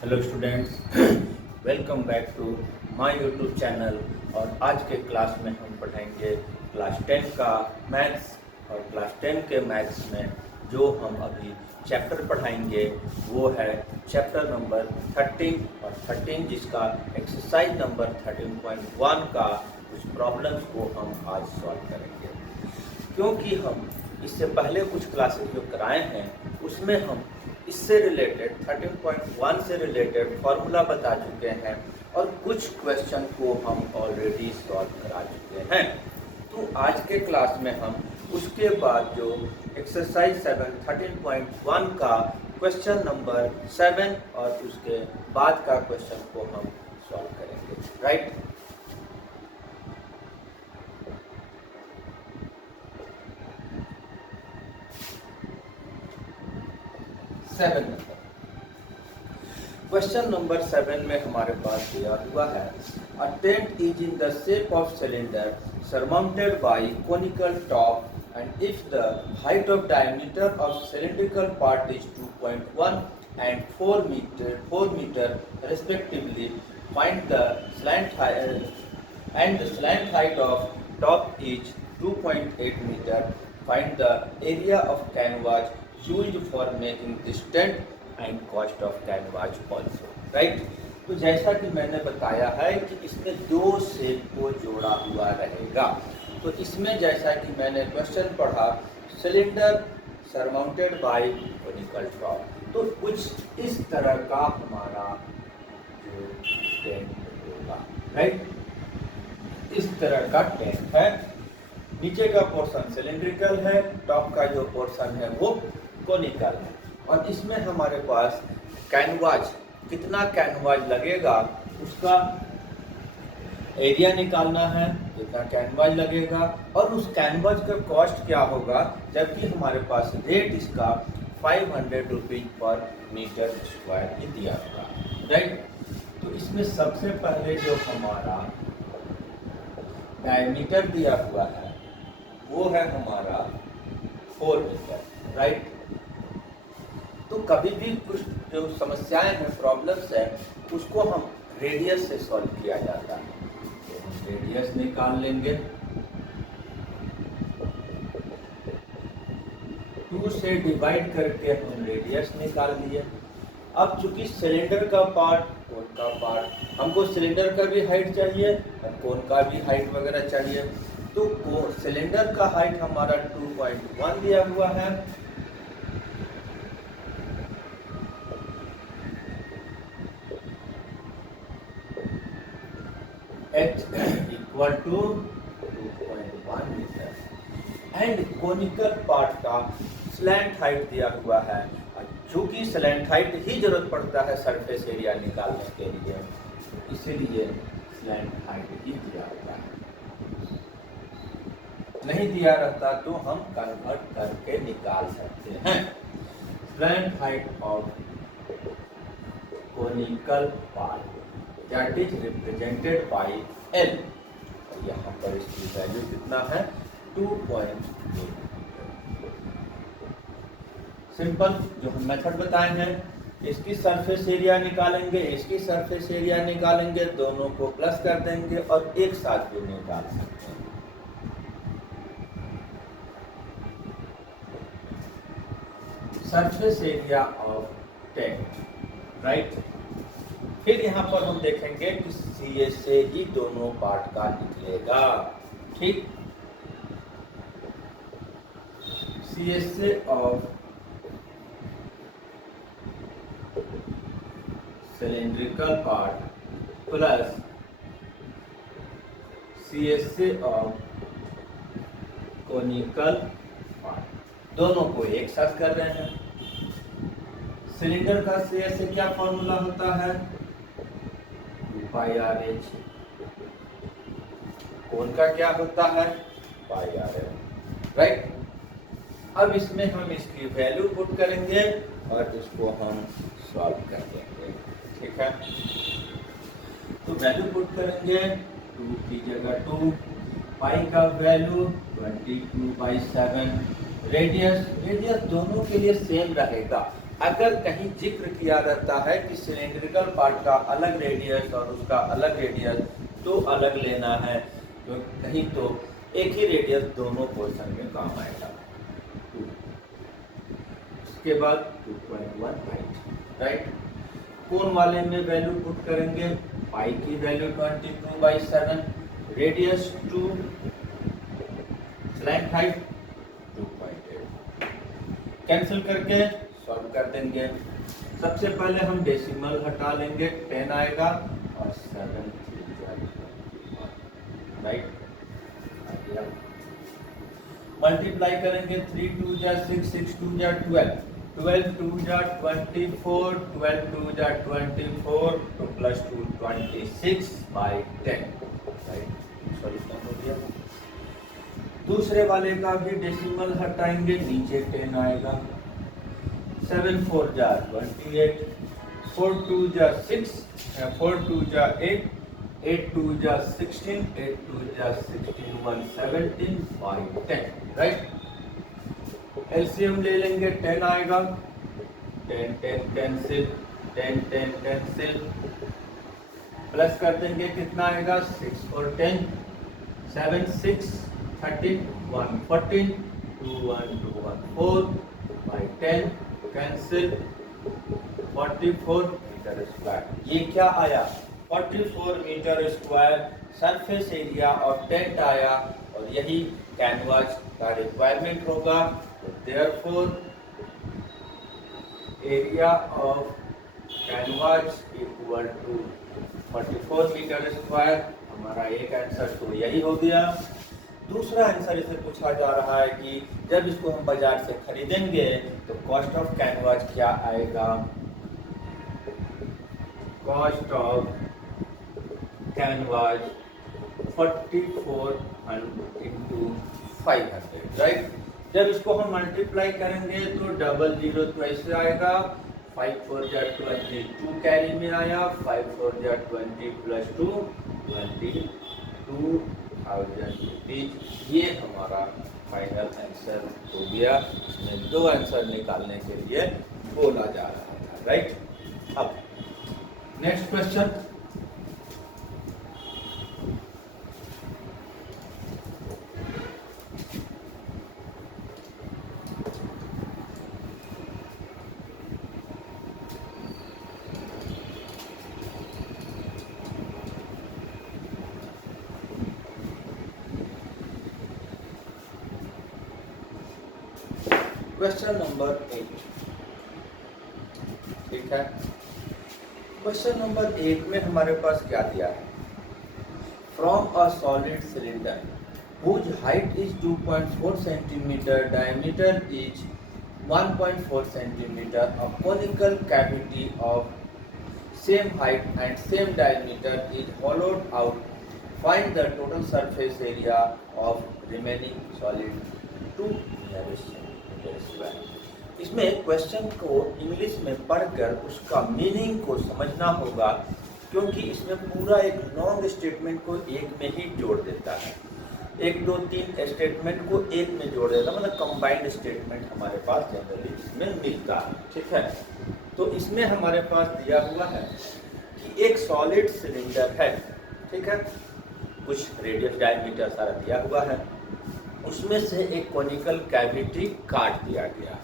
Hello students, welcome back to my YouTube channel. और आज के क्लास में हम पढ़ेंगे क्लास 10 का मैथ्स। और क्लास 10 के मैथ्स में जो हम अभी चैप्टर पढ़ाएंगे वो है चैप्टर नंबर 13 और 13 जिसका एक्सरसाइज नंबर 13.1 का कुछ प्रॉब्लम्स को हम आज सॉल्व करेंगे। क्योंकि हम इससे पहले कुछ क्लासेस जो कराए हैं उसमें हम इससे रिलेटेड 13.1 से रिलेटेड फॉर्मूला बता चुके हैं और कुछ क्वेश्चन को हम ऑलरेडी सॉल्व करा चुके हैं। तो आज के क्लास में हम उसके बाद जो एक्सरसाइज 7 13.1 का क्वेश्चन नंबर 7 और उसके बाद का क्वेश्चन को हम सॉल्व करेंगे। राइट, क्वेश्चन नंबर 7 में हमारे पास दिया हुआ है a tent is in the shape of cylinder surmounted by conical top and if the height of diameter of cylindrical part is 2.1 and 4 meter respectively, find the slant height and the slant height of top is 2.8 meter. Find the area of canvas used for making this tent and cost of canvas also. Right, तो जैसा कि मैंने बताया है कि इसमें दो shape को जोड़ा हुआ रहेगा। तो इसमें जैसा कि मैंने क्वेश्चन पढ़ा cylinder surmounted bye conical top, तो कुछ इस तरह का हमारा जो टेंट होगा। राइट, इस तरह का टेंट है। नीचे का पोर्शन सिलेंड्रिकल है, टॉप का जो पोर्शन है वो कोनिकल है। और इसमें हमारे पास कैनवास, कितना कैनवास लगेगा उसका एरिया निकालना है, कितना कैनवास लगेगा और उस कैनवास का कॉस्ट क्या होगा, जबकि हमारे पास रेट इसका 500 रुपीज पर मीटर स्क्वायर ही दिया हुआ। राइट, तो इसमें सबसे पहले जो हमारा डायमीटर दिया हुआ है वो है हमारा 4 मीटर। राइट, तो कभी भी कुछ जो समस्याएं हैं, प्रॉब्लम्स है, उसको हम रेडियस से सॉल्व किया जाता है। तो हम रेडियस निकाल लेंगे, 2 से डिवाइड करके हम रेडियस निकाल लिए। अब चूंकि सिलेंडर का पार्ट, कोन का पार्ट, हमको सिलेंडर का भी हाइट चाहिए और कोन का भी हाइट वगैरह चाहिए। तो सिलेंडर का हाइट हमारा 2.1 दिया हुआ है, h equal to 2.1 meter and conical part का स्लैंट हाइट दिया हुआ है। चूंकि स्लैंट हाइट ही जरूरत पड़ता है सरफेस एरिया निकालने के लिए, इसीलिए स्लैंट हाइट ही दिया हुआ है। नहीं दिया रहता तो हम कन्वर्ट करके निकाल सकते हैं। Slant height of conical part that is represented by L। और यहाँ पर इसकी वैल्यू कितना है, 2.8। सिंपल जो हम मेथड बताए हैं, इसकी सरफेस एरिया निकालेंगे, इसकी सरफेस एरिया निकालेंगे, दोनों को प्लस कर देंगे और एक साथ भी निकाल सकते हैं। Surface area of tent. Right, फिर यहाँ पर हम देखेंगे कि सी से ही दोनों पार्ट का निकलेगा। ठीक, सी से ऑफ सिलेंड्रिकल पार्ट प्लस सी से ऑफ कोनिकल पार्ट, दोनों को एक साथ कर रहे हैं। सिलेंडर का सी से क्या फॉर्मूला होता है, पाई आर एच। कोन का क्या होता है, पाई आर एल। राइट, अब इसमें हम इसकी वैल्यू पुट करेंगे और इसको हम सॉल्व कर देंगे। ठीक है, तो वैल्यू पुट करेंगे, 2 की जगह 2, पाई का वैल्यू 22/7, रेडियस दोनों के लिए सेम रहेगा। अगर कहीं जिक्र किया रहता है कि सिलेंड्रिकल पार्ट का अलग रेडियस और उसका अलग रेडियस तो अलग लेना है, तो नहीं तो एक ही रेडियस दोनों पोर्शन में काम आएगा। उसके बाद 2.1 हाइट, राइट। कोण वाले में वैल्यू पुट करेंगे, पाई की value 22/7, radius 2, slant height 2.8। Cancel करके सॉल्व कर देंगे। सबसे पहले हम डेसिमल हटा लेंगे, 10 आएगा और 7 राइट। मल्टीप्लाई करेंगे, 3 2 जा 6, 6 2 जा 12, 12 2 जा 24, 12 2 जा 24, तो प्लस 2 26/10, राइट। सॉल्यूशन हो गया। दूसरे वाले का भी डेसिमल हटाएंगे, नीचे 10 आएगा, 7 4 जा 28, 4 2 जा 6, 4 2 जा 8, 8 2 जा 16, 8 2 जा 16, 117/10, राइट। एलसीएम ले लेंगे, 10 आएगा, 10 10 कैंसिल, 10 10 कैंसिल, प्लस कर देंगे, कितना आएगा, 6 और 10, 7 6 13, 114, 2 1 2 1 4/10, कैंसिल, 44 मीटर स्क्वायर। ये क्या आया, 44 meter square surface area of tent आया, और यही कैनवास का रिक्वायरमेंट होगा। तो therefore area of canvas equal to 44 meter square. हमारा एक आंसर तो यही हो गया। दूसरा आंसर इसे पूछा जा रहा है कि जब इसको हम बाजार से खरीदेंगे तो कॉस्ट ऑफ कैनवास क्या आएगा। Cost of canvas 44 into 500, right. जब इसको हम मल्टीप्लाई करेंगे तो 00 तो ऐसे आएगा, 5 4 जा 22 कैरी में आया, 5 4 जा 20 प्लस 2 22,000 रुपीज। ये हमारा फाइनल आंसर हो गया। इसमें दो आंसर निकालने के लिए बोला जा रहा था, राइट। अब नेक्स्ट क्वेश्चन, क्वेश्चन नंबर 8, ठीक है। क्वेश्चन नंबर 8 में हमारे पास क्या दिया है, from a solid cylinder whose height is 2.4 centimeter, diameter is 1.4 centimeter, a conical cavity of same height and same diameter is hollowed out, find the total surface area of remaining solid 2 nearest centimeter square। इसमें question को English में पढ़कर उसका meaning को समझना होगा, क्योंकि इसमें पूरा एक लॉन्ग स्टेटमेंट को एक में ही जोड़ देता है। 1 2 3 स्टेटमेंट को एक में जोड़ देता, मतलब कंबाइंड स्टेटमेंट हमारे पास जनरली इसमें मिलता है, ठीक है। तो इसमें हमारे पास दिया हुआ है कि एक सॉलिड सिलेंडर है, ठीक है, कुछ रेडियस डायमीटर सारा दिया हुआ है, उसमें से एक कोनिकल कैविटी काट दिया गया है।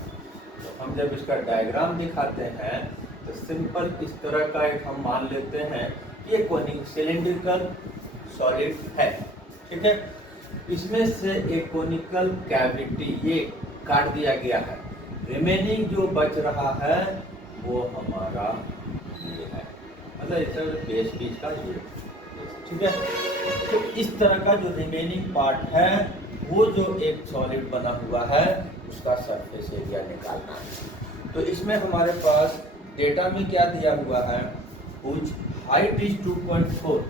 तो हम जब इसका डायग्राम दिखाते हैं तो सिंपल इस तरह का एक हम मान लेते हैं कि ये सिलेंड्रिकल सॉलिड है, ठीक है। इसमें से एक कोनिकल कैविटी ये काट दिया गया है, रिमेनिंग जो बच रहा है वो हमारा ये है, मतलब इस बेस बीच का ये, ठीक है। तो इस तरह का जो रिमेनिंग पार्ट है वो जो एक सॉलिड बना हुआ है उसका सरफेस एरिया निकालना है। तो इसमें हमारे पास डेटा में क्या दिया हुआ है, कुछ height is 2.4,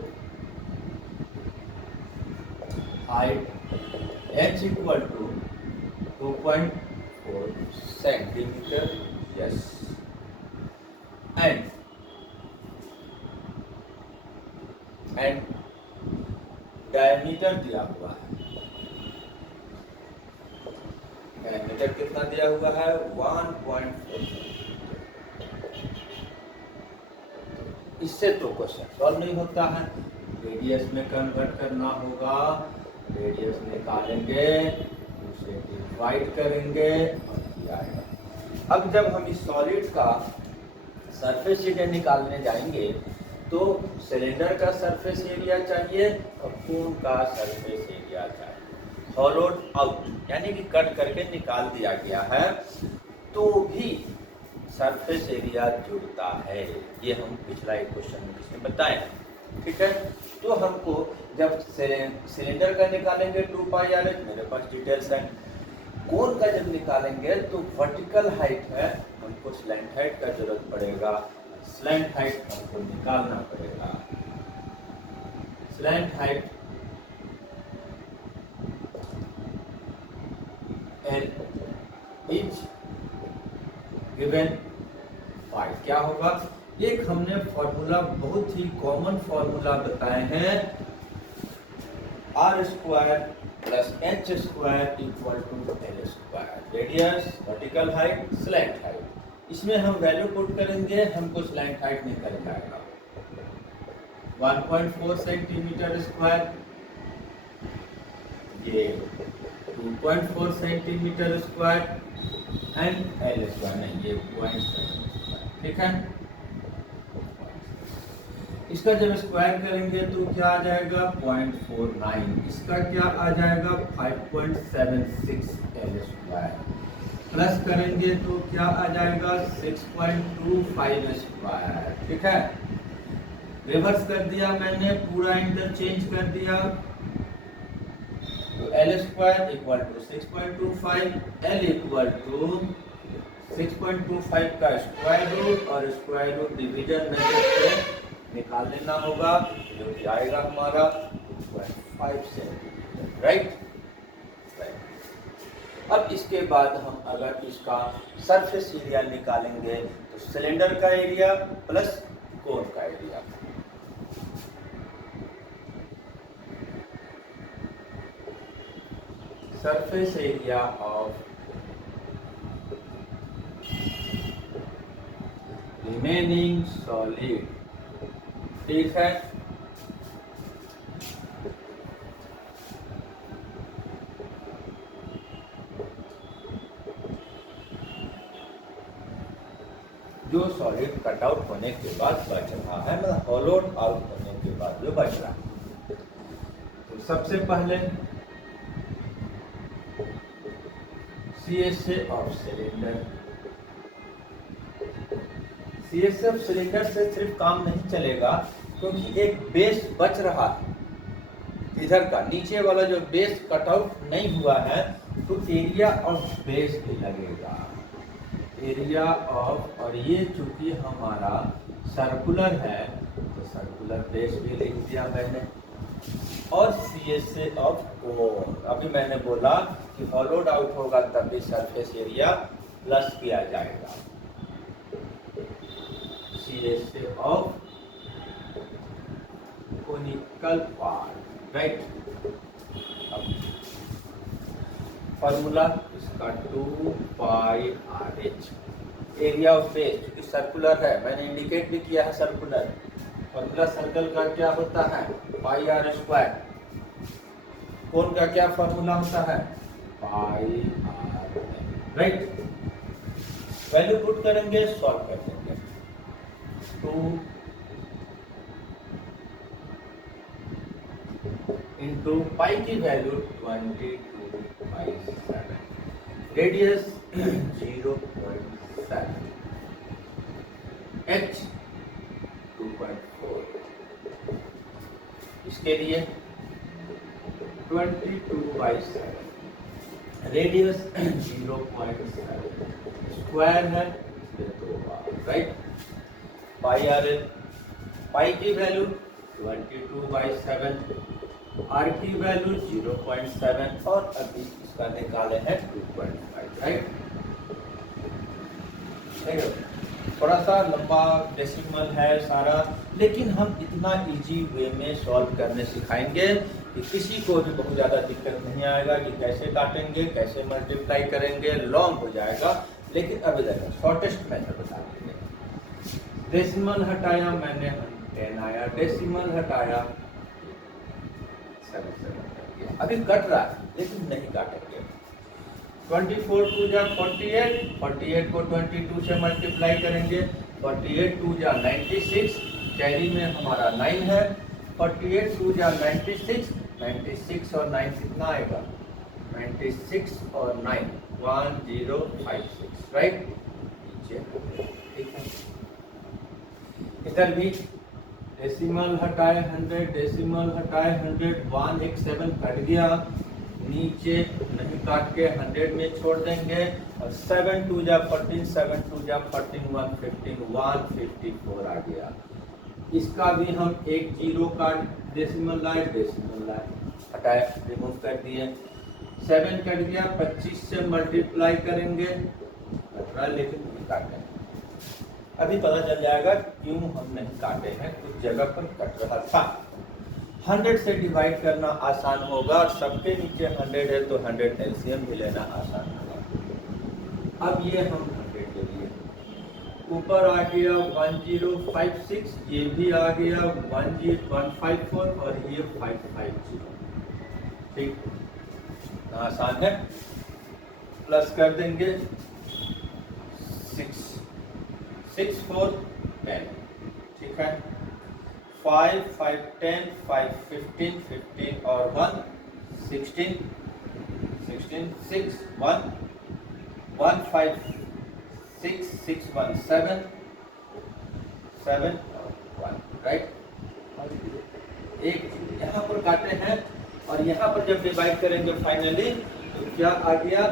height h equal to 2.4 centimeter, yes, and diameter दिया हुआ है। डायमीटर कितना दिया हुआ है, 1.4, इससे तो क्वेश्चन सॉल्व नहीं होता है। रेडियस में कन्वर्ट करना होगा, रेडियस निकालेंगे, उसे डिवाइड करेंगे और ये आएगा। अब जब हम इस सॉलिड का सरफेस एरिया निकालने जाएंगे तो सिलेंडर का सरफेस एरिया चाहिए और कोन का सरफेस एरिया चाहिए। हॉलोड आउट यानी कि कट करके निकाल दिया गया है तो भी सरफेस एरिया जुड़ता है। ये हम पिछला एक क्वेश्चन में किसने बताया है, ठीक है। तो हमको जब सिलेंडर का निकालेंगे 2 पाई आर एच, मेरे पास डिटेल्स है। कोन का जब निकालेंगे तो वर्टिकल हाइट है, हमको स्लैंट हाइट का जरूरत पड़ेगा। स्लैंट हाइट हमको निकालना पड़ेगा। Slant height L is given by क्या होगा, एक हमने फॉर्मूला बहुत ही कॉमन फॉर्मूला बताए हैं, r square plus h square equal to L square. Radius, vertical height, slant height. इसमें हम वैल्यू पुट करेंगे, हमको स्लैंट हाइट निकल जाएगा 1.4 सेंटीमीटर स्क्वायर, ये 2.4 centimetre square and L square नहीं, ये 0.7, ठीक है। इसका जब स्क्वायर करेंगे तो क्या आ जाएगा 0.49, इसका क्या आ जाएगा 5.76 एल स्क्वायर, प्लस करेंगे तो क्या आ जाएगा 6.25 स्क्वायर, ठीक है। रिवर्स कर दिया मैंने, पूरा इंटरचेंज कर दिया, तो L square equal to 6.25, L equal to 6.25 का स्क्वायर रूट और स्क्वायर रूट डिवीजन में से निकाल लेना होगा, जो कि आएगा हमारा 2.5 सेंटीमीटर, राइट। अब इसके बाद हम अगर इसका सरफेस एरिया निकालेंगे तो सिलेंडर का एरिया प्लस कोन का area, surface area of remaining solid, ठीक है। जो सॉलिड कट आउट होने के बाद बच रहा है, मतलब हॉलोड आउट होने के बाद जो बच रहा है, तो सबसे पहले CSA of cylinder. CSA of cylinder से सिर्फ काम नहीं चलेगा, क्योंकि एक बेस बच रहा है इधर का, नीचे वाला जो बेस कट आउट नहीं हुआ है, तो एरिया ऑफ बेस भी लगेगा, एरिया ऑफ, और ये चूंकि हमारा सर्कुलर है तो सर्कुलर बेस भी लिख दिया मैंने, और CSA ऑफ कोन। अभी मैंने बोला कि हॉलोड आउट होगा तब भी सरफेस एरिया प्लस किया जाएगा, CSA of conical part, right. Formula इसका 2 pi r h, area of base क्योंकि सर्कुलर है, मैंने इंडिकेट भी किया है सर्कुलर। फॉर्मूला सर्कल का क्या होता है पाई आर स्क्वायर, कोन का क्या फॉर्मूला होता है पाई आर, राइट। वैल्यू पुट करेंगे, सॉल्व कर देंगे, 2 इंटू पाई की वैल्यू 22/7, रेडियस 0.7, h 2.4, इसके लिए 22/7, रेडियस 0.7, स्क्वायर है इसलिए 2 बार, राइट। पाई आर एल, पाई की वैल्यू 22/7, आर की वैल्यू 0.7 और अभी इसका निकाले हैं 2.5, राइट। थोड़ा सा लंबा डेसिमल है सारा, लेकिन हम इतना इजी वे में सॉल्व करने सिखाएंगे कि किसी को भी बहुत ज़्यादा दिक्कत नहीं आएगा कि कैसे काटेंगे, कैसे मल्टीप्लाई करेंगे, लॉन्ग हो जाएगा, लेकिन अभी देखो शॉर्टेस्ट मेथड बता देंगे। डेसिमल हटाया मैंने 10 आया, डेसिमल हटाया 7 कर दिया। अभी कट रहा है लेकिन नहीं काटेंगे। 24 टू जा 48, 48 को 22 से मल्टीप्लाई करेंगे, 48 टू जा 96, कैरी में हमारा 9 है, 48 टू जा 96, 96 और 9 कितना आएगा, 96 और 9 1056, राइट। ठीक है, इधर भी डेसिमल हटाए 100, डेसिमल हटाए 100, 1 एक 7 कट गया, नीचे नहीं काट के 100 में छोड़ देंगे, और 7 टू जा 14, 7 टू जा 14, 115, 154 आ गया। इसका भी हम एक जीरो का डेसिमल लाए, डेसिमल लाए, हटाए, रिमूव कर दिए, 7 कट गया, 25 से मल्टीप्लाई करेंगे, लेकिन नहीं काटेंगे। अभी पता चल जाएगा क्यों हम नहीं काटे हैं, कुछ जगह पर कट रहा था। 100 से डिवाइड करना आसान होगा, और सबके नीचे 100 है तो 100 एलसीएम भी लेना आसान होगा। अब ये हम 100 ले लिए, ऊपर आ गया 1056, ये भी आ गया 154 और ये 550। ठीक, आसान है, प्लस कर देंगे 6 6 4 10, ठीक है, 5 5 10 5 15 15 और 1 16 16 6 1 1 5 6 6 1 7 7 और 1, राइट। एक यहाँ पर काटे हैं, और यहाँ पर जब डिवाइड करेंगे फाइनली तो क्या आ गया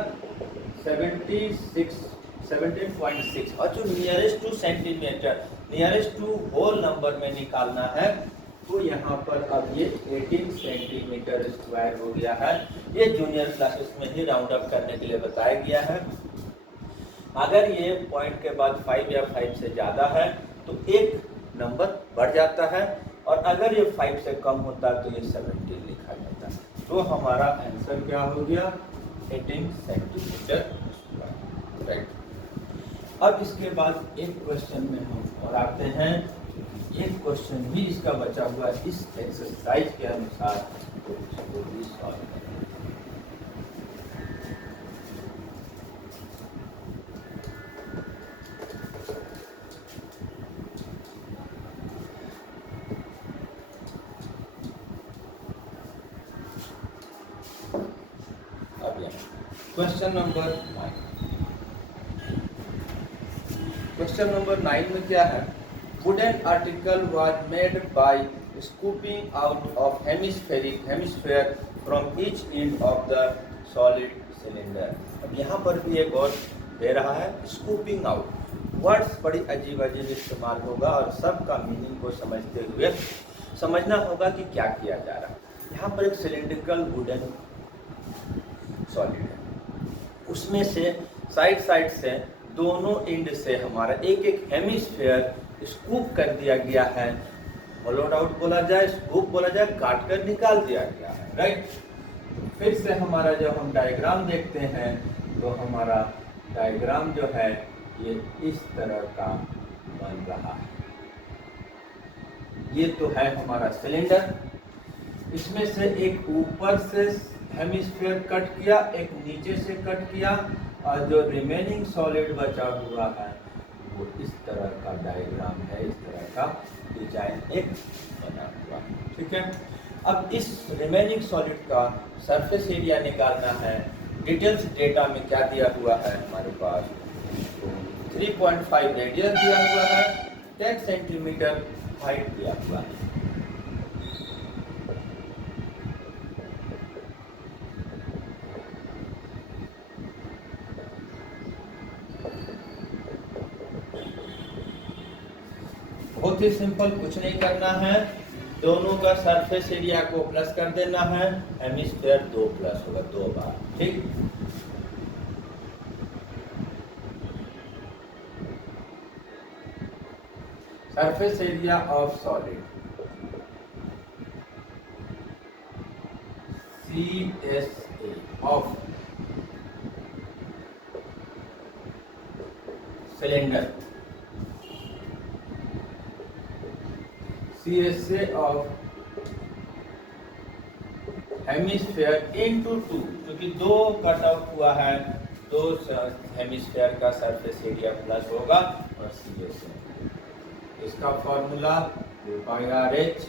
17.6, और जो nearest to centimeter, nearest to whole number में निकालना है, तो यहाँ पर अब ये 18 सेंटीमीटर स्क्वायर हो गया है। ये जूनियर क्लासेस में ही राउंड अप करने के लिए बताया गया है। अगर ये पॉइंट के बाद 5 या 5 से ज़्यादा है तो एक नंबर बढ़ जाता है, और अगर ये 5 से कम होता तो ये 17 लिखा जाता है। तो हमारा आंसर क्या हो गया, 18 सेंटीमीटर स्क्वायर, राइट। अब इसके बाद एक क्वेश्चन में हम और आते हैं, एक क्वेश्चन भी इसका बचा हुआ है इस एक्सरसाइज के अनुसार, तो इसको भी सॉल्व करें। क्वेश्चन नंबर 9, क्वेश्चन नंबर 9 में क्या है, wooden article was made by scooping out of hemisphere from each end of the solid cylinder. अब यहाँ पर भी एक और दे रहा है, स्कूपिंग आउट, वर्ड्स बड़ी अजीब अजीब इस्तेमाल होगा, और सबका मीनिंग को समझते हुए समझना होगा कि क्या किया जा रहा है। यहाँ पर एक सिलेंड्रिकल वुडन सॉलिड है, उसमें से साइड से दोनों एंड से हमारा एक एक हेमिस्फेयर स्कूप कर दिया गया है, होलोड आउट बोला जाए, स्कूप बोला जाए, काट कर निकाल दिया गया है, राइट। फिर से हमारा जब हम डायग्राम देखते हैं तो हमारा डायग्राम जो है ये इस तरह का बन रहा है। ये तो है हमारा सिलेंडर, इसमें से एक ऊपर से हेमिस्फेयर कट किया, एक नीचे से कट किया, और जो रिमेनिंग सॉलिड बचा हुआ है वो इस तरह का डायग्राम है, इस तरह का डिजाइन एक बना हुआ है, ठीक है। अब इस रिमेनिंग सॉलिड का सरफेस एरिया निकालना है। डिटेल्स डेटा में क्या दिया हुआ है हमारे पास, 3.5 रेडियस दिया हुआ है, 10 सेंटीमीटर हाइट दिया हुआ है। बहुत ही सिंपल, कुछ नहीं करना है, दोनों का सरफेस एरिया को प्लस कर देना है, हेमिस्फेयर 2 प्लस होगा 2 बार, ठीक। Surface area of solid CSA of cylinder CSA of hemisphere into 2, क्योंकि 2 कट ऑफ हुआ है, 2 हेमिस्फेयर का सरफेस एरिया प्लस होगा और CSA। इसका फॉर्मूला 2πRH,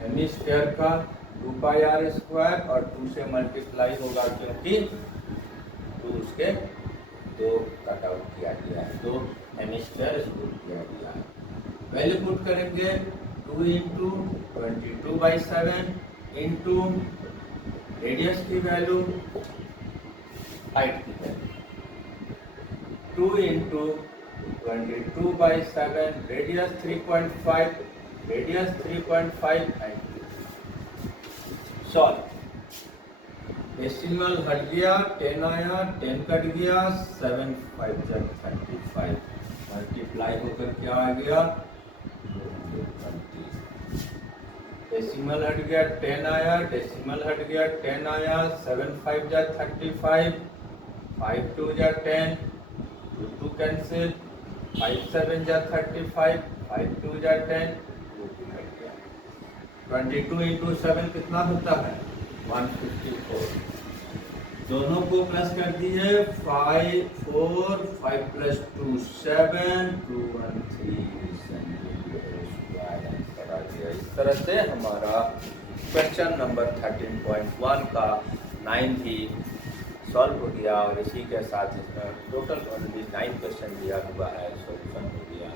हेमिस्फेयर का 2πr² और 2 से मल्टीप्लाई होगा, क्योंकि 2 उसके 2 कट आउट किया गया है, 2 हेमिस्फेयर स्प्लिट किया गया है। वैल्यू पुट करेंगे 2 इंटू 22/7 इंटू रेडियस की वैल्यू, हाइट की value, 2 into 22/7, radius 3.5, radius 3.5 and solve. Decimal हट गया, 10 आया, 10 कट गया, 7 5 35, मल्टीप्लाई होकर क्या आ गया 220। डेसिमल हट गया, 10 आया, डेसिमल हट गया, 10 आया, 7 5 35, 5 2 10, 2 2 कैंसिल, 5 7 35, 5 2 10, 2 2 हट गया। 22 इंटू 7 कितना होता है 154। दोनों को प्लस कर दिए, 5 4 5 प्लस 2 7 2 1 3 इस तरह से हमारा क्वेश्चन नंबर 13.1 का 9 भी सॉल्व हो गया और इसी के साथ इसमें टोटल ओनली 9 क्वेश्चन दिया हुआ है, सॉल्यूशन हो गया।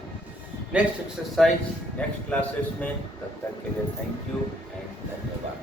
नेक्स्ट एक्सरसाइज नेक्स्ट क्लासेस में, तब तक के लिए थैंक यू एंड धन्यवाद।